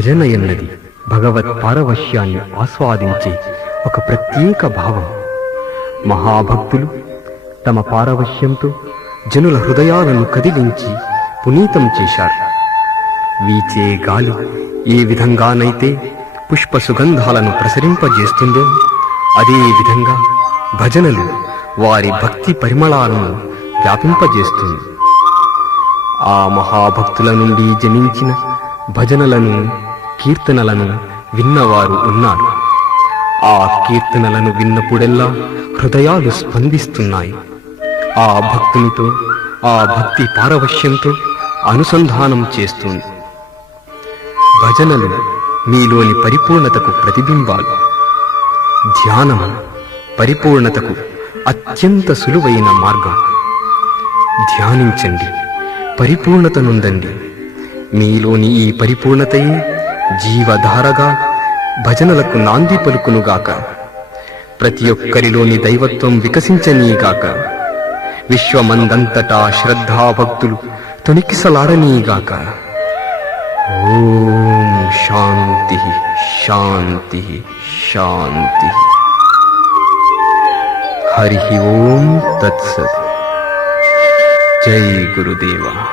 భజన ఎన్నది భగవత్ పారవశ్యాన్ని ఆస్వాదించే ఒక ప్రత్యేక భావం. మహాభక్తులు తమ పారవశ్యంతో జనుల హృదయాలను కదిలించి పునీతం చేశారు. వీచే గాలి ఏ విధంగానైతే పుష్ప సుగంధాలను ప్రసరింపజేస్తుందో అదే విధంగా భజనలు వారి భక్తి పరిమళాలను వ్యాపింపజేస్తుంది. ఆ మహాభక్తుల నుండి జనించిన భజనలను, కీర్తనలను విన్నవారు ఉన్నారు. ఆ కీర్తనలను విన్నప్పుడెల్లా హృదయాలు స్పందిస్తున్నాయి. ఆ భక్తునితో, ఆ భక్తి పారవశ్యంతో అనుసంధానం చేస్తుంది. భజనలు మీలోని పరిపూర్ణతకు ప్రతిబింబాలు. ధ్యానం పరిపూర్ణతకు అత్యంత సులువైన మార్గం. ధ్యానించండి, పరిపూర్ణత నొందండి. మీలోని ఈ పరిపూర్ణతయే జీవధారగా భజనలకు నాంది పలుకునుగాక. ప్రతి ఒక్కరిలోని దైవత్వం వికసించనీగాక. విశ్వమందంతటా శ్రద్ధాభక్తులు తొణికిసలాడనీగాక. ఓం శాంతి శాంతి శాంతి. హరి ఓం తత్సత్. జై గురుదేవా.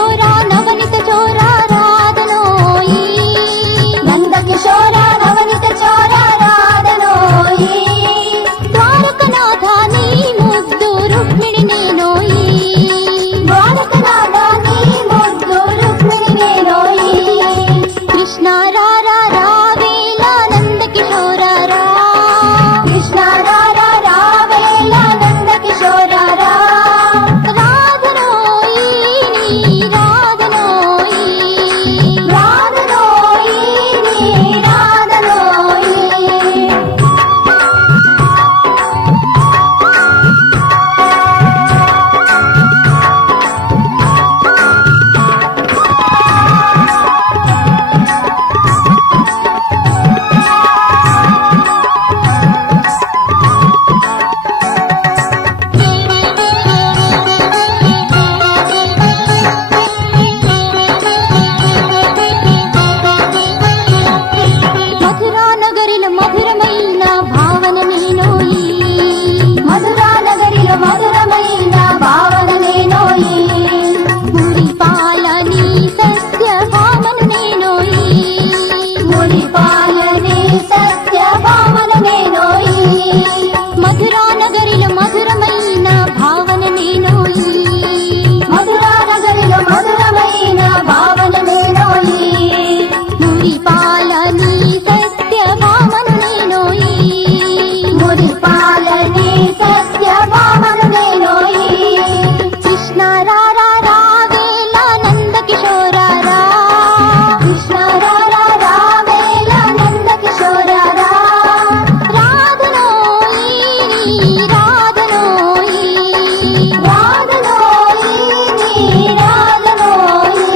కిశోర నవనిత చోర రాధనోయి నంద కిశోర నవనిత చోర రాధనోయి ద్వారకనాథ నీ ముద్దు రుక్మిణి నేనోయి ద్వారకనాథ నీ ముద్దు రుక్మిణి నేనోయి కృష్ణ రారా రావేల నంద కిశోర రా కృష్ణ రారా రావేల నంద కిశోర రా రాధనోయి నీ రాధనోయి రాధనోయి నీ రాధనోయి మధురా నగరిలో మధురమైన భావన నేనోయి మధురా నగరిలో మధురమైన భావన నేనోయి మురిపాలని సత్య భామను నేనోయి మురిపాలని సత్య భామను నేనోయి మధురా నగరిలో మధురమైన భావన నేనోయి మధురా నగరిలో మధురమైన భావన నేనోయి మురిపాలని సత్య భామను నేనోయి మురిపాలని సత్య భామను నేనోయి కృష్ణ రారా రావేల నంద కిశోర రా కృష్ణ రారా రావేల నంద కిశోర రా రాధనోయి నీ రాధనోయి రాధనోయి నీ రాధనోయి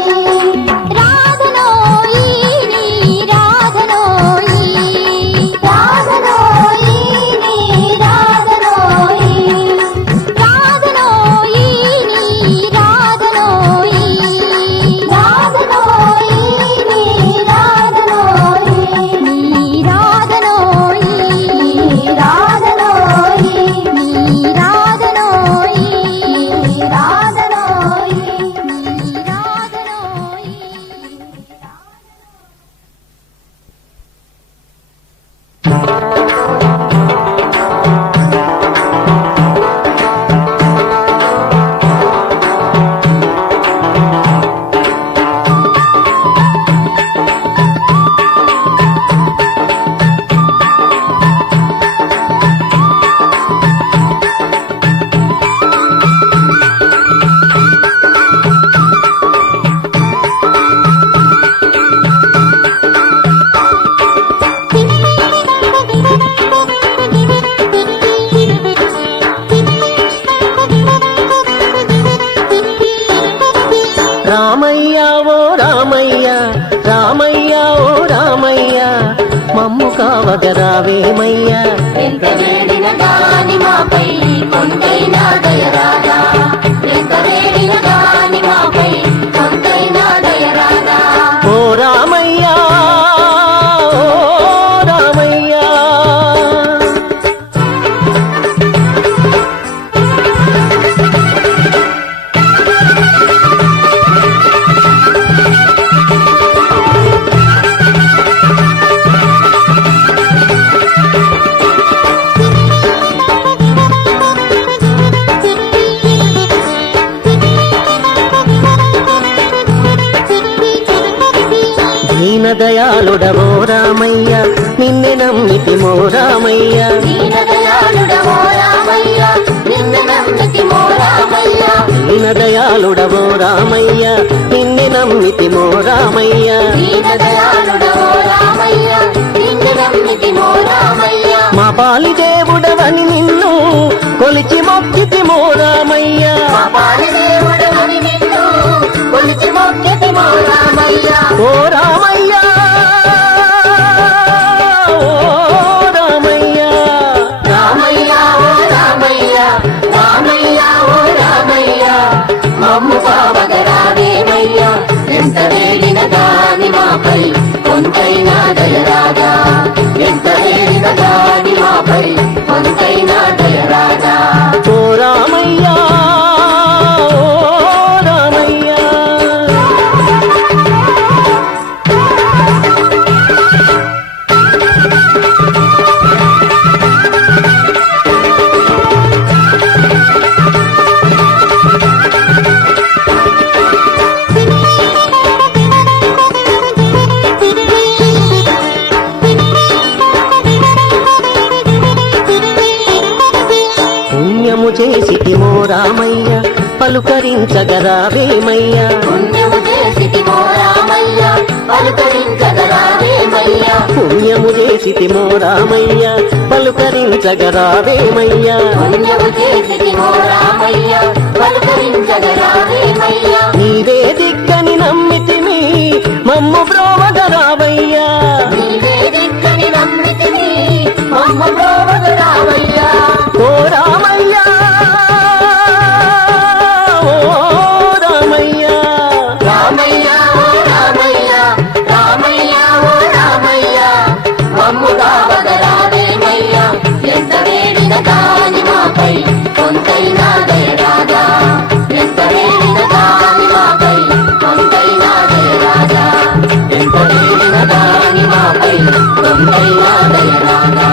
రాధనోయి నీ రాధనోయి రాధనోయి నీ రాధనోయి రాధనోయి నీ రాధనోయి రాధనోయి నీ రాధనోయి నీ రాధనోయి నీ రాధనోయి నీ రాధనోయి నీ రాధనోయి నీ రాధనోయి రామయ్య ఓ రామయ్య రామయ్య ఓ రామయ్య మమ్ము కావగరావేమయ్య ఎంత వేడిన గాని మాపై కొండైనా దయరాదా ఎంత వేడిన గాని మాపై కొండైనా దయరాదా ఓ రామయ్య ఓ రామయ్య దీనదయాళుడవో రామయ్య నిన్నే నమ్మితిమో రామయ్య దీనదయాళుడవో రామయ్య నిన్ను నమ్మితిమో రామయ్య దీనదయాళుడవో రామయ్య నిన్నే నమ్మితిమో రామయ్య దీనదయాళుడవో రామయ్య నిన్ను నమ్మితిమో రామయ్య మా పాలి దేవుడవని నిన్ను కొలిచి మొక్కితిమో రామయ్య మా పాలి దేవుడవని నిన్ను కొలిచి మొక్కితిమో రామయ్య ఓ రామయ్య ఓ రామయ్య రామయ్య ఓ రామయ్య రామయ్య ఓ రామయ్య మమ్ము పావగరావేమయ్య ఎంత వేడిన గాని మాపై కొంతైనా దయరాదా ఎంత వేడిన గాని మాపై కొంతైనా దయరాదా ఓ రామయ్య ఓ పలుకరించగరావేమయ్యా పుణ్యము చేసితిమో రామయ్య పలుకరించగరావేమయ్యా పుణ్యము చేసితిమో రామయ్య పలుకరించగరావేమయ్యా పుణ్యము చేసితిమో రామయ్య పలుకరించగరావేమయ్యా నీవే దిక్కని నమ్మితిమి మమ్ము బ్రోవగరావయ్యా నీవే దిక్కని నమ్మితిని మమ్ము బ్రోవగరావయ్యా ఓ రామయ్యా ఓ రామయ్యా రామయ్య ఓ రామయ్య రామయ్య ఓ రామయ్య మమ్ము కావగరావేమయ్య ఎంత వేడిన కాని మాపై కొంతైనా దయరాజా ఎంత వేడిన కాని మాపై కొంతైనా దయరాజా ఎంత వేడిన కాని మాపై కొంతైనా దయరాజా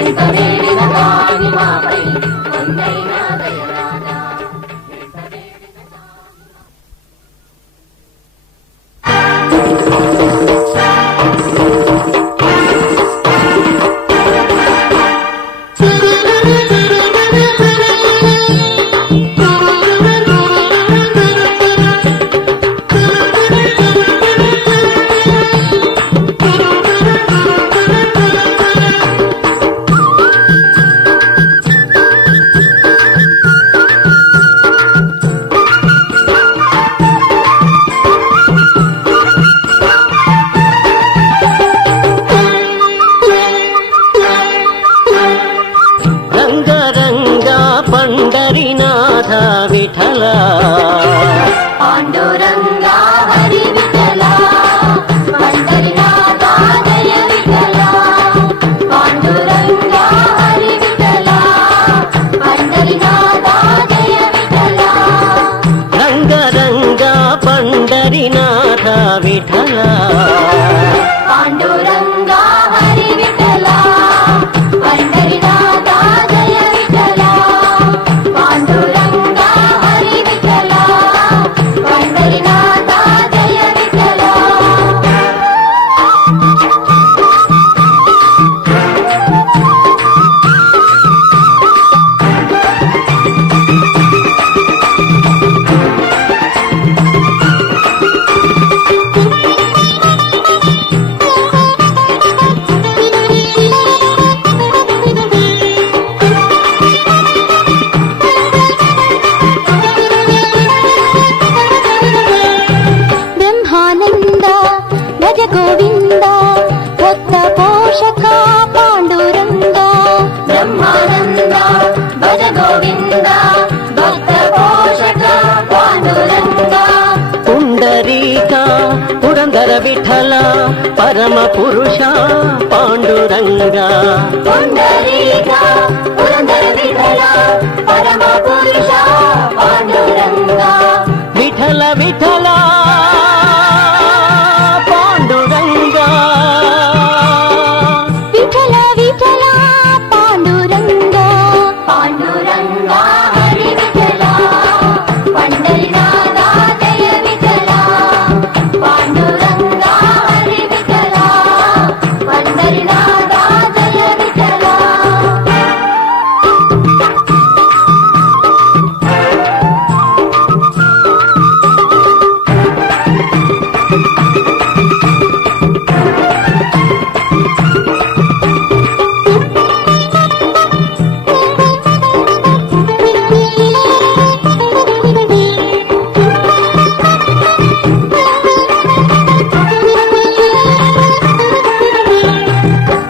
ఎంత వేడిన కాని మాపై కొంతైనా దయరాజా ఎంత వేడిన రంగ రంగ పండరినాథ విఠల పాండురంగా హరి విఠలా పండరినాథా జయ విఠలా పాండురంగా హరి విఠలా పండరినాథా జయ విఠలా రంగ రంగ పండరినాథ విఠల పాండురంగా హరి విఠలా పండరినాథా జయ విఠలా పాండురంగా హరి విఠలా పండరినాథా జయ విఠలా బ్రహ్మానంద భజ గోవింద భక్త పోషక పాండురంగ బ్రహ్మానంద భజ గోవింద భక్త పోషక పాండురంగ పుండరీక పురందర విఠల పరమ పురుష పాండురంగ పుండరీక పురందర విఠల పరమ పురుష పాండురంగ విఠల విఠల పాండురంగ విఠల విఠల పాండురంగ పాండురంగ హరి విఠల పండరినాథా జయ విఠల పాండురంగ హరి విఠల పండరినాథా జయ విఠల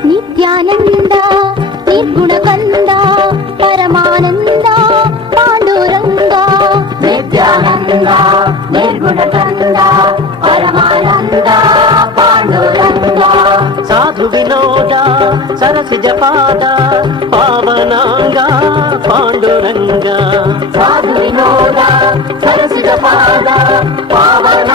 నిత్యానంద నిర్గుణకంద పరమానంద పాండురంగ నిత్యానంద నిర్గుణకంద పరమానంద పాండురంగ సాధు వినోద సరసిజ పాద పావనాంగ పాండురంగ సాధు వినోద సరసిజ పాద పావన